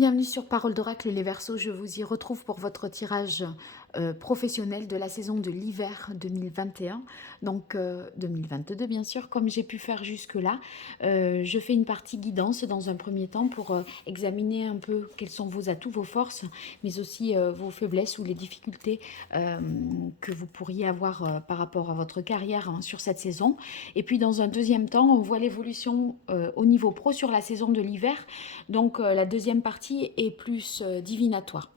Bienvenue sur Parole d'Oracle les Verseaux, je vous y retrouve pour votre tirage professionnel de la saison de l'hiver 2021, donc 2022 bien sûr, comme j'ai pu faire jusque-là. Je fais une partie guidance dans un premier temps pour examiner un peu quels sont vos atouts, vos forces, mais aussi vos faiblesses ou les difficultés que vous pourriez avoir par rapport à votre carrière sur cette saison. Et puis dans un deuxième temps, on voit l'évolution au niveau pro sur la saison de l'hiver, donc la deuxième partie est plus divinatoire.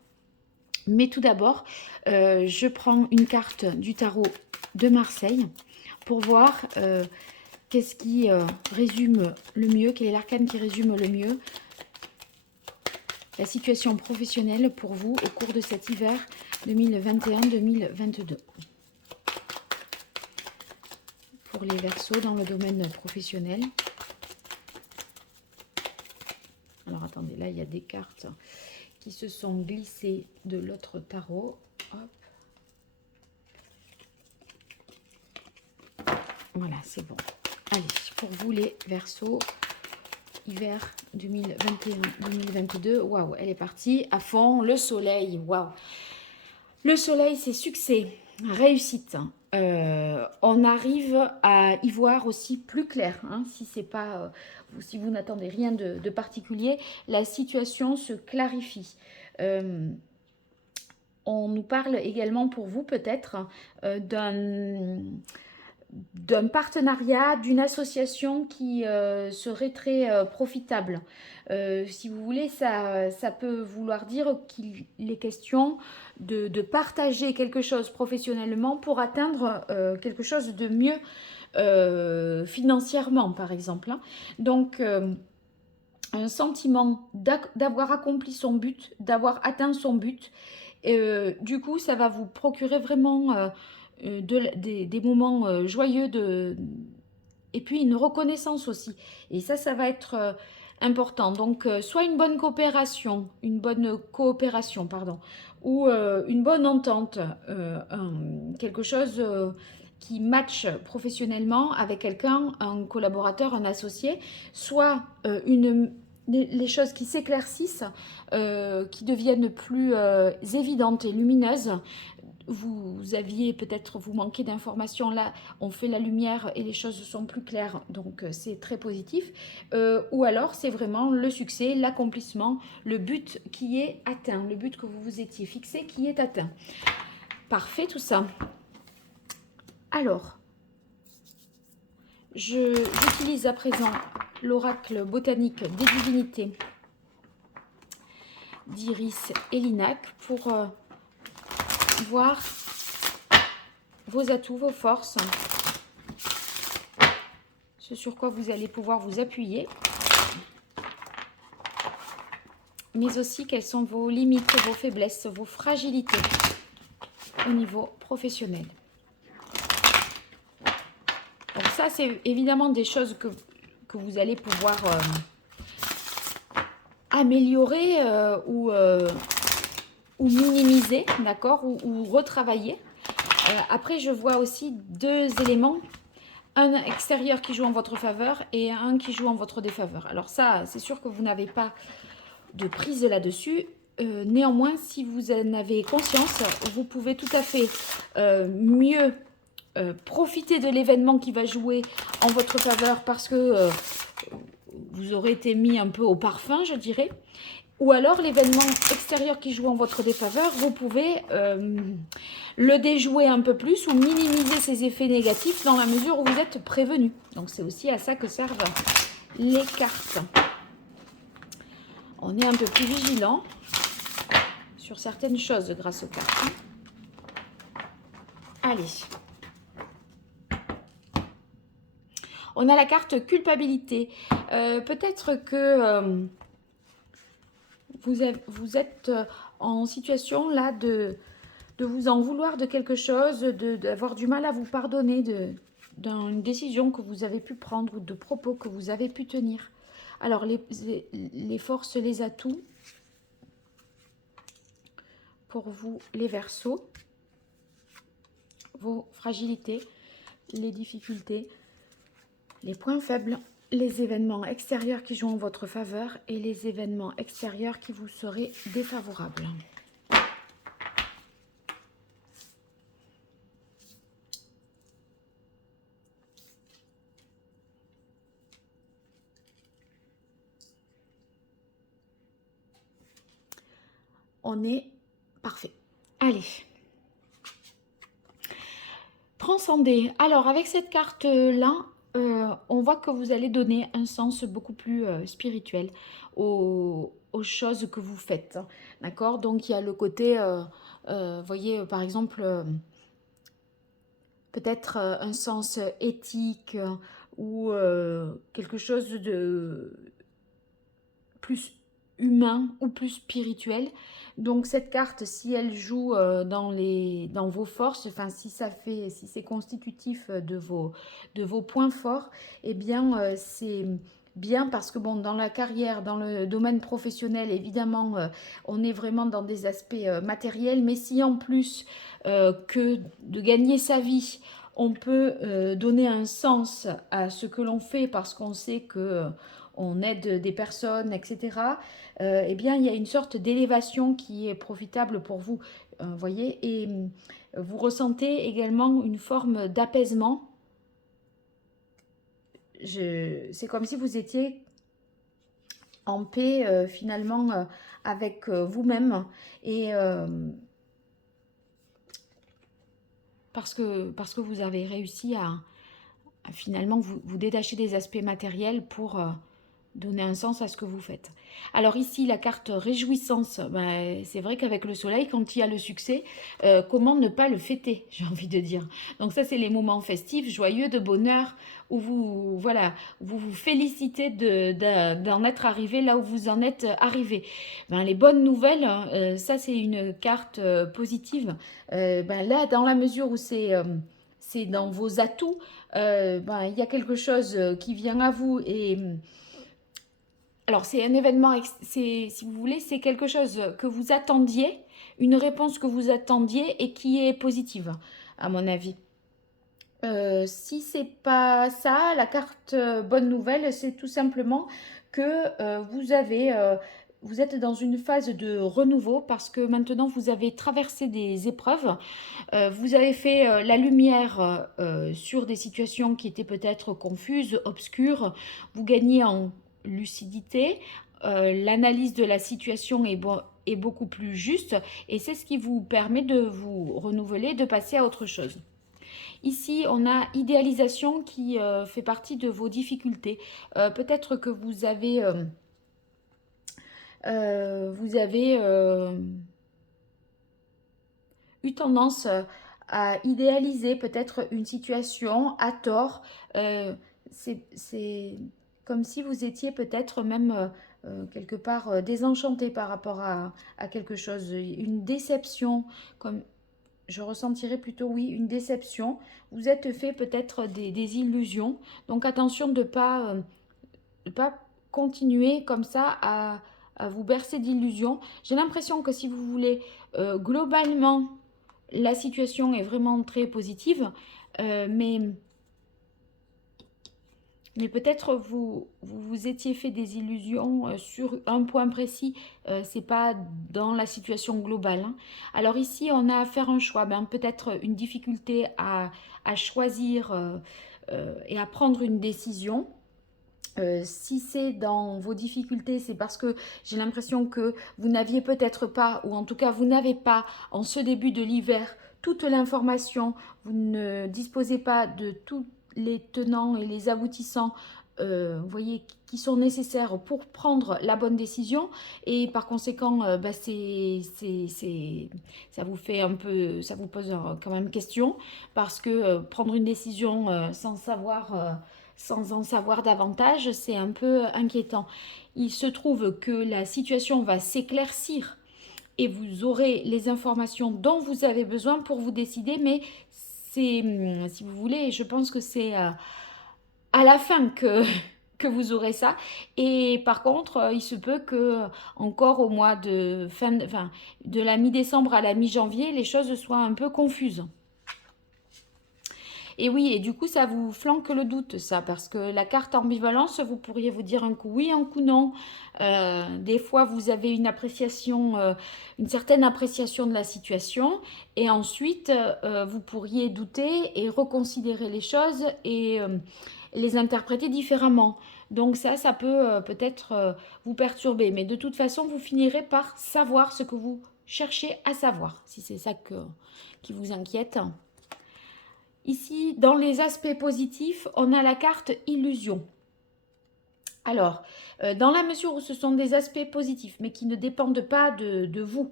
Mais tout d'abord, je prends une carte du tarot de Marseille pour voir qu'est-ce qui résume le mieux, quel est l'arcane qui résume le mieux la situation professionnelle pour vous au cours de cet hiver 2021-2022. Pour les Verseaux dans le domaine professionnel. Alors attendez, là il y a des cartes qui se sont glissées de l'autre tarot. Hop. Voilà, c'est bon. Allez, pour vous les Verseaux, hiver 2021-2022. Waouh, elle est partie à fond. Le soleil, waouh. Le soleil, c'est succès, réussite. On arrive à y voir aussi plus clair. Hein, si c'est pas, si vous n'attendez rien de particulier, la situation se clarifie. On nous parle également pour vous peut-être d'un partenariat, d'une association qui serait très profitable. Si vous voulez, ça peut vouloir dire qu'il est question de partager quelque chose professionnellement pour atteindre quelque chose de mieux financièrement, par exemple. Hein. Donc, un sentiment d'avoir accompli son but, d'avoir atteint son but. Du coup, ça va vous procurer vraiment des moments joyeux et puis une reconnaissance aussi. Et ça va être important. Donc, soit une bonne coopération, pardon, ou une bonne entente, quelque chose qui matche professionnellement avec quelqu'un, un collaborateur, un associé, soit les choses qui s'éclaircissent, qui deviennent plus évidentes et lumineuses. Vous aviez peut-être, vous manquez d'informations, là on fait la lumière et les choses sont plus claires, donc c'est très positif. Ou alors c'est vraiment le succès, l'accomplissement, le but qui est atteint, le but que vous vous étiez fixé qui est atteint. Parfait tout ça. Alors, j'utilise à présent l'oracle botanique des divinités d'Iris et Linac pour voir vos atouts, vos forces, ce sur quoi vous allez pouvoir vous appuyer, mais aussi quelles sont vos limites, vos faiblesses, vos fragilités au niveau professionnel. Donc ça, c'est évidemment des choses que vous allez pouvoir améliorer ou minimiser, d'accord, ou retravailler. Après, je vois aussi deux éléments, un extérieur qui joue en votre faveur et un qui joue en votre défaveur. Alors ça, c'est sûr que vous n'avez pas de prise là-dessus. Néanmoins, si vous en avez conscience, vous pouvez tout à fait mieux profiter de l'événement qui va jouer en votre faveur parce que vous aurez été mis un peu au parfum, je dirais. Ou alors l'événement extérieur qui joue en votre défaveur, vous pouvez le déjouer un peu plus ou minimiser ses effets négatifs dans la mesure où vous êtes prévenu. Donc c'est aussi à ça que servent les cartes. On est un peu plus vigilant sur certaines choses grâce aux cartes. Allez. On a la carte culpabilité. Peut-être que vous êtes en situation là de vous en vouloir de quelque chose, d'avoir du mal à vous pardonner d'une décision que vous avez pu prendre ou de propos que vous avez pu tenir. Alors, les forces, les atouts pour vous, les Verseaux, vos fragilités, les difficultés, les points faibles, les événements extérieurs qui jouent en votre faveur et les événements extérieurs qui vous seraient défavorables. On est parfait. Allez. Transcender. Alors, avec cette carte-là, on voit que vous allez donner un sens beaucoup plus spirituel aux choses que vous faites. D'accord? Donc, il y a le côté, voyez, par exemple, peut-être un sens éthique ou quelque chose de plus humain ou plus spirituel. Donc cette carte, si elle joue dans vos forces, enfin si c'est constitutif de vos points forts, eh bien c'est bien parce que bon, dans la carrière, dans le domaine professionnel, évidemment, on est vraiment dans des aspects matériels, mais si en plus que de gagner sa vie, on peut donner un sens à ce que l'on fait parce qu'on sait que on aide des personnes, etc. Eh bien, il y a une sorte d'élévation qui est profitable pour vous, voyez, et vous ressentez également une forme d'apaisement. C'est comme si vous étiez en paix finalement avec vous-même et parce que vous avez réussi à finalement vous détacher des aspects matériels pour donner un sens à ce que vous faites. Alors ici, la carte réjouissance, ben, c'est vrai qu'avec le soleil, quand il y a le succès, comment ne pas le fêter, j'ai envie de dire. Donc ça, c'est les moments festifs, joyeux, de bonheur, où voilà, vous vous félicitez d'en être arrivé là où vous en êtes arrivé. Ben, les bonnes nouvelles, ça c'est une carte positive. Ben, là, dans la mesure où c'est dans vos atouts, ben, il y a quelque chose qui vient à vous et alors, c'est un événement, si vous voulez, c'est quelque chose que vous attendiez, une réponse que vous attendiez et qui est positive, à mon avis. Si c'est pas ça, la carte bonne nouvelle, c'est tout simplement que vous êtes dans une phase de renouveau parce que maintenant vous avez traversé des épreuves, vous avez fait la lumière sur des situations qui étaient peut-être confuses, obscures, vous gagnez en lucidité, l'analyse de la situation est beaucoup plus juste et c'est ce qui vous permet de vous renouveler, de passer à autre chose. Ici, on a idéalisation qui fait partie de vos difficultés. Peut-être que vous avez eu tendance à idéaliser peut-être une situation à tort. C'est comme si vous étiez peut-être même quelque part désenchanté par rapport à quelque chose, une déception, comme je ressentirais plutôt, oui, une déception. Vous êtes fait peut-être des illusions. Donc attention de ne pas continuer comme ça à vous bercer d'illusions. J'ai l'impression que si vous voulez, globalement, la situation est vraiment très positive, mais peut-être vous étiez fait des illusions sur un point précis, c'est pas dans la situation globale, hein. Alors ici, on a à faire un choix, ben, peut-être une difficulté à choisir et à prendre une décision. Si c'est dans vos difficultés, c'est parce que j'ai l'impression que vous n'aviez peut-être pas, ou en tout cas vous n'avez pas, en ce début de l'hiver, toute l'information, vous ne disposez pas de tous les tenants et les aboutissants, vous voyez, qui sont nécessaires pour prendre la bonne décision, et par conséquent, bah, ça vous fait un peu, ça vous pose quand même question, parce que prendre une décision sans en savoir davantage, c'est un peu inquiétant. Il se trouve que la situation va s'éclaircir et vous aurez les informations dont vous avez besoin pour vous décider, mais c'est, si vous voulez, je pense que c'est à la fin que vous aurez ça. Et par contre, il se peut que encore au mois de la mi-décembre à la mi-janvier, les choses soient un peu confuses. Et oui, et du coup, ça vous flanque le doute, ça, parce que la carte ambivalence, vous pourriez vous dire un coup oui, un coup non. Des fois, vous avez une appréciation, une certaine appréciation de la situation, et ensuite, vous pourriez douter et reconsidérer les choses et les interpréter différemment. Donc ça peut peut-être vous perturber, mais de toute façon, vous finirez par savoir ce que vous cherchez à savoir, si c'est ça qui vous inquiète. Ici, dans les aspects positifs, on a la carte illusion. Alors, dans la mesure où ce sont des aspects positifs, mais qui ne dépendent pas de vous,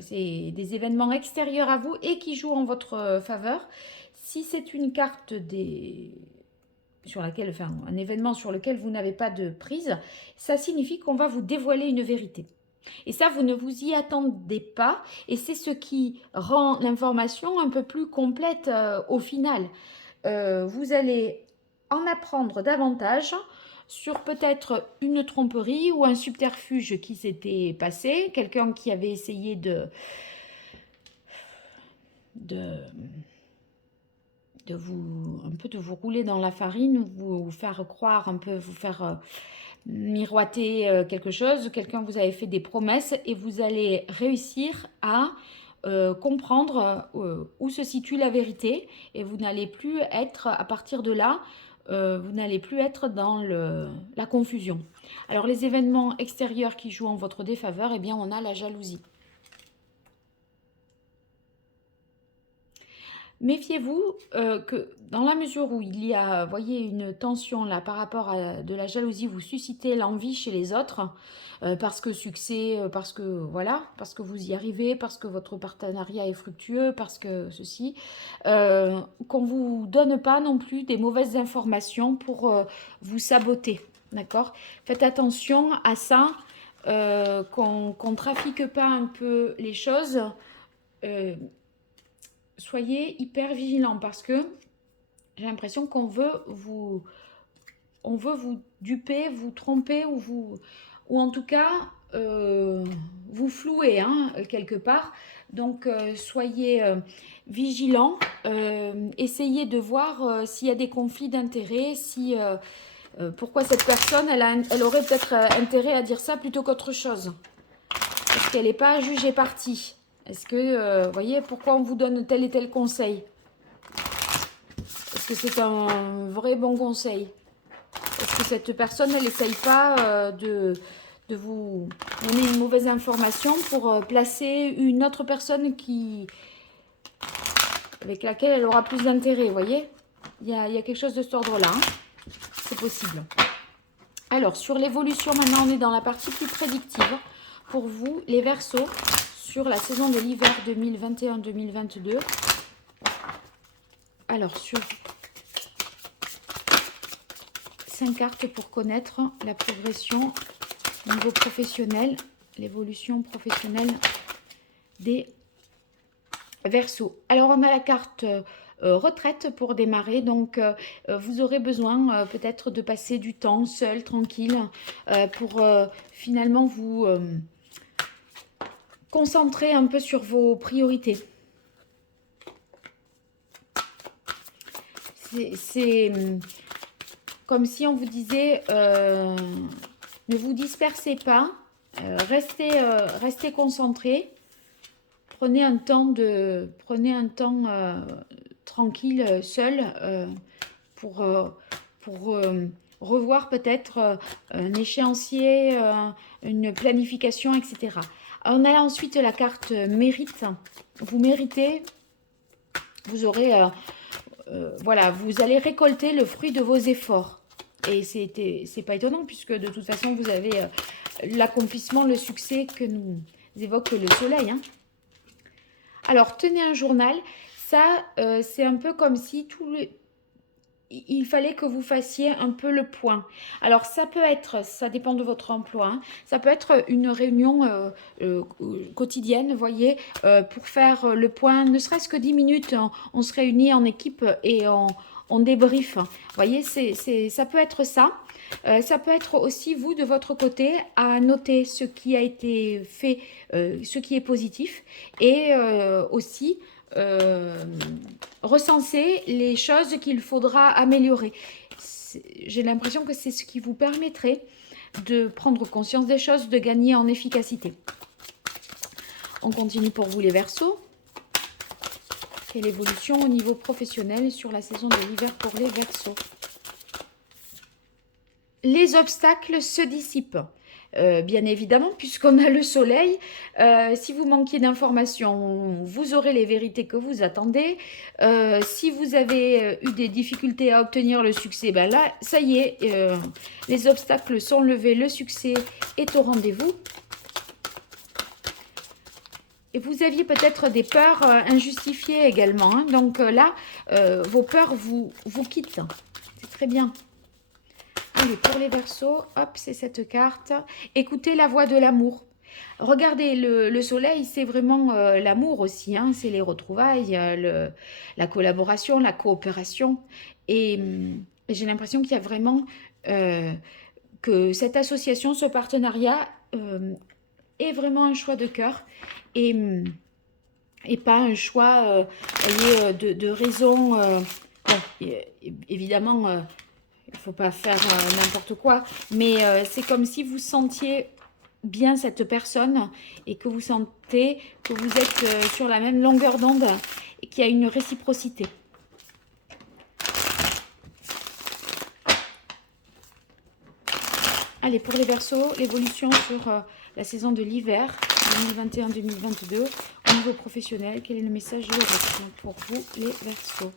c'est des événements extérieurs à vous et qui jouent en votre faveur, si c'est une carte sur laquelle, enfin, un événement sur lequel vous n'avez pas de prise, ça signifie qu'on va vous dévoiler une vérité. Et ça, vous ne vous y attendez pas, et c'est ce qui rend l'information un peu plus complète au final. Vous allez en apprendre davantage sur peut-être une tromperie ou un subterfuge qui s'était passé, quelqu'un qui avait essayé de vous rouler dans la farine, vous faire croire un peu, vous faire miroiter quelque chose, quelqu'un vous avait fait des promesses et vous allez réussir à comprendre où se situe la vérité et vous n'allez plus être, à partir de là, vous n'allez plus être dans la confusion. Alors les événements extérieurs qui jouent en votre défaveur, eh bien on a la jalousie. Méfiez-vous que dans la mesure où il y a, voyez, une tension là par rapport à de la jalousie, vous suscitez l'envie chez les autres parce que succès, parce que voilà, parce que vous y arrivez, parce que votre partenariat est fructueux, parce que ceci, qu'on vous donne pas non plus des mauvaises informations pour vous saboter, d'accord? Faites attention à ça, qu'on ne trafique pas un peu les choses. Soyez hyper vigilant parce que j'ai l'impression qu'on veut vous duper, vous tromper ou en tout cas vous flouer hein, quelque part. Donc soyez vigilants, essayez de voir s'il y a des conflits d'intérêts, si pourquoi cette personne elle aurait peut-être intérêt à dire ça plutôt qu'autre chose. Parce qu'elle n'est pas jugée partie. Est-ce que, vous voyez, pourquoi on vous donne tel et tel conseil? Est-ce que c'est un vrai bon conseil? Est-ce que cette personne, elle n'essaye pas de vous donner une mauvaise information pour placer une autre personne avec laquelle elle aura plus d'intérêt, vous voyez? Il y a quelque chose de cet ordre-là. Hein, c'est possible. Alors, sur l'évolution, maintenant, on est dans la partie plus prédictive. Pour vous, les Verseaux, sur la saison de l'hiver 2021-2022. Alors, sur 5 cartes pour connaître la progression au niveau professionnel, l'évolution professionnelle des Verseaux. Alors, on a la carte retraite pour démarrer. Donc, vous aurez besoin peut-être de passer du temps seul, tranquille, pour finalement vous concentrer un peu sur vos priorités. C'est comme si on vous disait, ne vous dispersez pas, restez concentré, prenez un temps tranquille, seul, pour revoir peut-être un échéancier, une planification, etc. On a ensuite la carte mérite. Vous méritez, vous aurez, voilà, vous allez récolter le fruit de vos efforts. Et c'est pas étonnant puisque de toute façon vous avez l'accomplissement, le succès que nous évoque le soleil. Hein. Alors tenez un journal, ça c'est un peu comme si il fallait que vous fassiez un peu le point. Alors, ça peut être, ça dépend de votre emploi, hein, ça peut être une réunion quotidienne, vous voyez, pour faire le point, ne serait-ce que 10 minutes, on se réunit en équipe et on débrief. Vous voyez, ça peut être ça. Ça peut être aussi, vous, de votre côté, à noter ce qui a été fait, ce qui est positif, et aussi recenser les choses qu'il faudra améliorer. J'ai l'impression que c'est ce qui vous permettrait de prendre conscience des choses, de gagner en efficacité. On continue pour vous les Verseaux. Quelle évolution au niveau professionnel sur la saison de l'hiver pour les Verseaux? Les obstacles se dissipent. Bien évidemment, puisqu'on a le soleil. Si vous manquiez d'informations, vous aurez les vérités que vous attendez. Si vous avez eu des difficultés à obtenir le succès, ben là, ça y est, les obstacles sont levés, le succès est au rendez-vous. Et vous aviez peut-être des peurs injustifiées également, hein. Donc là, vos peurs vous quittent. C'est très bien. Allez, pour les Verseaux, hop, c'est cette carte. Écoutez la voix de l'amour. Regardez, le soleil, c'est vraiment l'amour aussi, hein. C'est les retrouvailles, la collaboration, la coopération. Et j'ai l'impression qu'il y a vraiment que cette association, ce partenariat est vraiment un choix de cœur et pas un choix de raison. Bon, évidemment, il ne faut pas faire n'importe quoi, mais c'est comme si vous sentiez bien cette personne et que vous sentez que vous êtes sur la même longueur d'onde et qu'il y a une réciprocité. Allez, pour les Verseaux, l'évolution sur la saison de l'hiver 2021-2022 au niveau professionnel. Quel est le message de l'oracle pour vous, les Verseaux?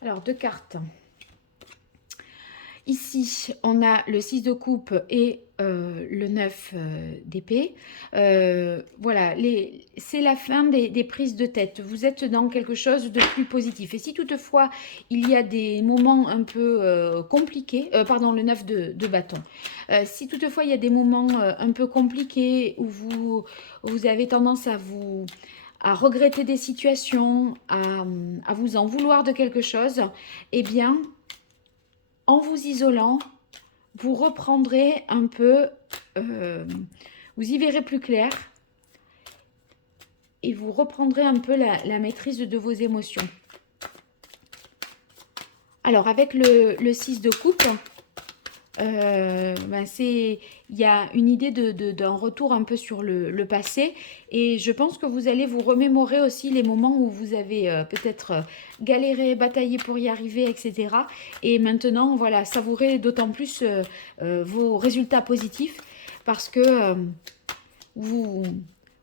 Alors, deux cartes. Ici, on a le 6 de coupe et le 9 d'épée. Voilà, c'est la fin des prises de tête. Vous êtes dans quelque chose de plus positif. Et si toutefois, il y a des moments un peu compliqués, pardon, le 9 de bâton. Si toutefois, il y a des moments un peu compliqués où vous avez tendance à regretter des situations, à vous en vouloir de quelque chose, eh bien, en vous isolant, vous reprendrez un peu, vous y verrez plus clair et vous reprendrez un peu la maîtrise de vos émotions. Alors, avec le 6 de coupe, il y a une idée d'un retour un peu sur le passé et je pense que vous allez vous remémorer aussi les moments où vous avez peut-être galéré, bataillé pour y arriver, etc. Et maintenant, voilà, savourez d'autant plus vos résultats positifs parce que vous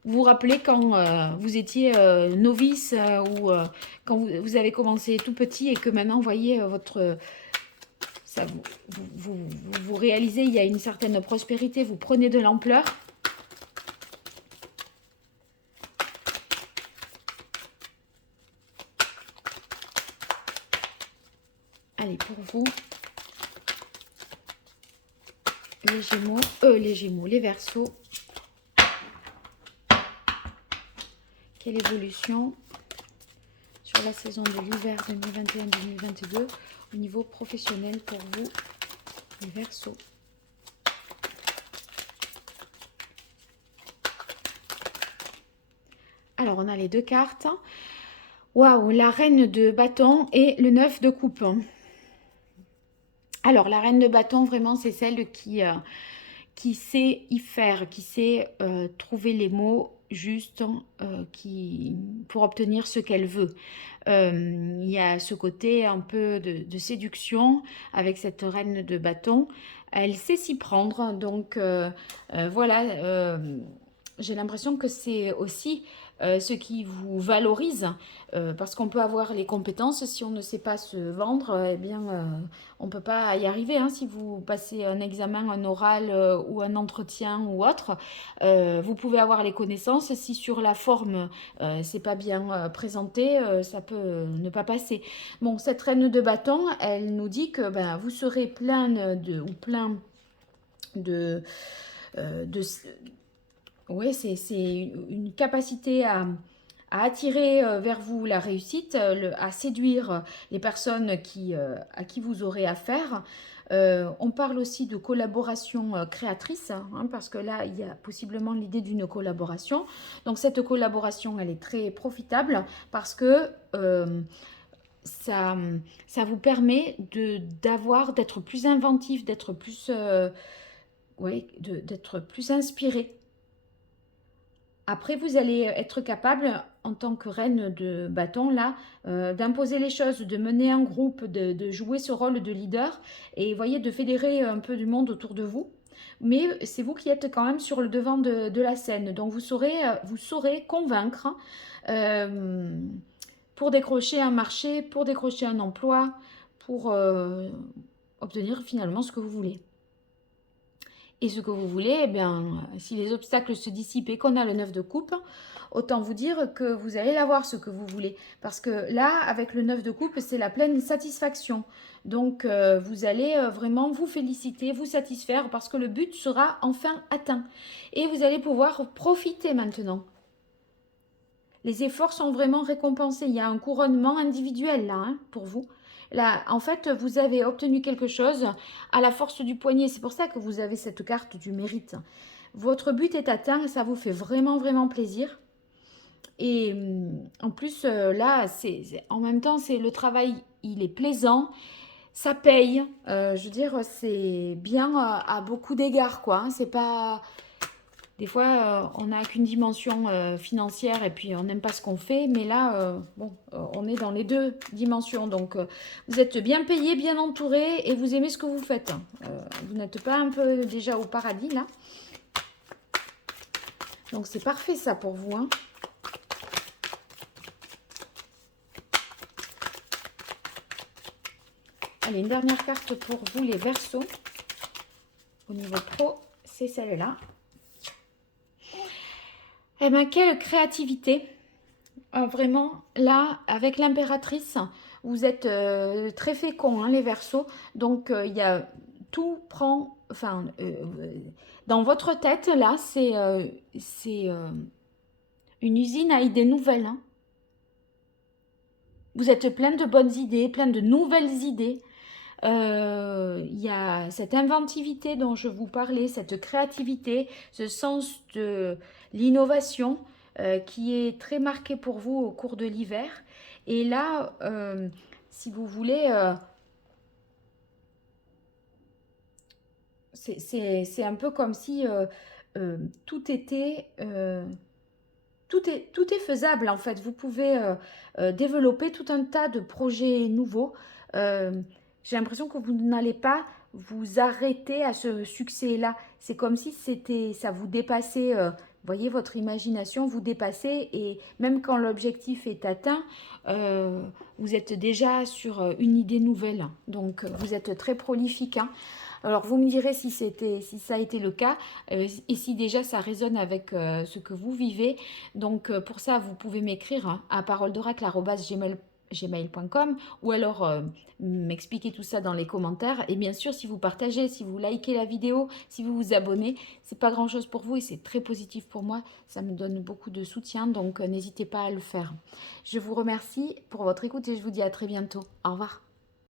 vous rappelez quand vous étiez novice ou quand vous avez commencé tout petit et que maintenant, vous voyez ça, vous réalisez, il y a une certaine prospérité, vous prenez de l'ampleur. Allez, pour vous, les Verseaux. Quelle évolution sur la saison de l'hiver 2021-2022 au niveau professionnel pour vous, les Verseaux? Alors, on a les deux cartes. Waouh, la reine de bâton et le 9 de coupe. Alors, la reine de bâton, vraiment, c'est celle qui sait y faire, qui sait trouver les mots justes pour obtenir ce qu'elle veut. Il y a ce côté un peu de séduction avec cette reine de bâton. Elle sait s'y prendre, donc voilà, j'ai l'impression que c'est aussi ce qui vous valorise, parce qu'on peut avoir les compétences, si on ne sait pas se vendre, eh bien, on ne peut pas y arriver, hein. Si vous passez un examen, un oral ou un entretien ou autre, vous pouvez avoir les connaissances. Si sur la forme, c'est pas bien présenté, ça peut ne pas passer. Bon, cette reine de bâton, elle nous dit que ben, vous serez plein de Oui, c'est une capacité à attirer vers vous la réussite, à séduire les personnes à qui vous aurez affaire. On parle aussi de collaboration créatrice, hein, parce que là, il y a possiblement l'idée d'une collaboration. Donc cette collaboration, elle est très profitable parce que ça, ça vous permet d'être plus inventif, d'être plus, ouais, d'être plus inspiré. Après, vous allez être capable, en tant que reine de bâton, là, d'imposer les choses, de mener un groupe, de jouer ce rôle de leader et, voyez, de fédérer un peu du monde autour de vous. Mais c'est vous qui êtes quand même sur le devant de la scène. Donc, vous saurez convaincre euh, pour décrocher un marché, pour décrocher un emploi, pour obtenir finalement ce que vous voulez. Et ce que vous voulez, eh bien, si les obstacles se dissipent et qu'on a le 9 de coupe, autant vous dire que vous allez l'avoir ce que vous voulez. Parce que là, avec le 9 de coupe, c'est la pleine satisfaction. Donc, vous allez vraiment vous féliciter, vous satisfaire parce que le but sera enfin atteint. Et vous allez pouvoir profiter maintenant. Les efforts sont vraiment récompensés. Il y a un couronnement individuel là, hein, pour vous. Là, en fait, vous avez obtenu quelque chose à la force du poignet. C'est pour ça que vous avez cette carte du mérite. Votre but est atteint et ça vous fait vraiment, vraiment plaisir. Et en plus, là, en même temps, c'est le travail, il est plaisant. Ça paye. Je veux dire, c'est bien à beaucoup d'égards, quoi, hein. C'est pas... Des fois, on n'a qu'une dimension financière et puis on n'aime pas ce qu'on fait. Mais là, bon, on est dans les deux dimensions. Donc, vous êtes bien payé, bien entouré et vous aimez ce que vous faites. Vous n'êtes pas un peu déjà au paradis, là. Donc, c'est parfait, ça, pour vous, hein. Allez, une dernière carte pour vous, les Verseaux. Au niveau pro, c'est celle-là. Eh bien, quelle créativité! Vraiment, là, avec l'impératrice, vous êtes très féconds, hein, les Verseaux. Donc, il y a tout prend... Enfin, dans votre tête, là, c'est une usine à idées nouvelles, hein. Vous êtes plein de bonnes idées, plein de nouvelles idées. Il y a cette inventivité dont je vous parlais, cette créativité, ce sens de l'innovation qui est très marqué pour vous au cours de l'hiver. Et là, si vous voulez, c'est un peu comme si tout était... tout est faisable en fait. Vous pouvez développer tout un tas de projets nouveaux. Euh, j'ai l'impression que vous n'allez pas vous arrêter à ce succès-là. C'est comme si ça vous dépassait. Vous voyez, votre imagination vous dépassait et même quand l'objectif est atteint, vous êtes déjà sur une idée nouvelle. Donc, vous êtes très prolifique, hein. Alors, vous me direz si ça a été le cas et si déjà ça résonne avec ce que vous vivez. Donc, pour ça, vous pouvez m'écrire hein, à paroledoracle@gmail.com ou alors m'expliquer tout ça dans les commentaires. Et bien sûr, si vous partagez, si vous likez la vidéo, si vous vous abonnez, c'est pas grand-chose pour vous et c'est très positif pour moi. Ça me donne beaucoup de soutien, donc n'hésitez pas à le faire. Je vous remercie pour votre écoute et je vous dis à très bientôt. Au revoir.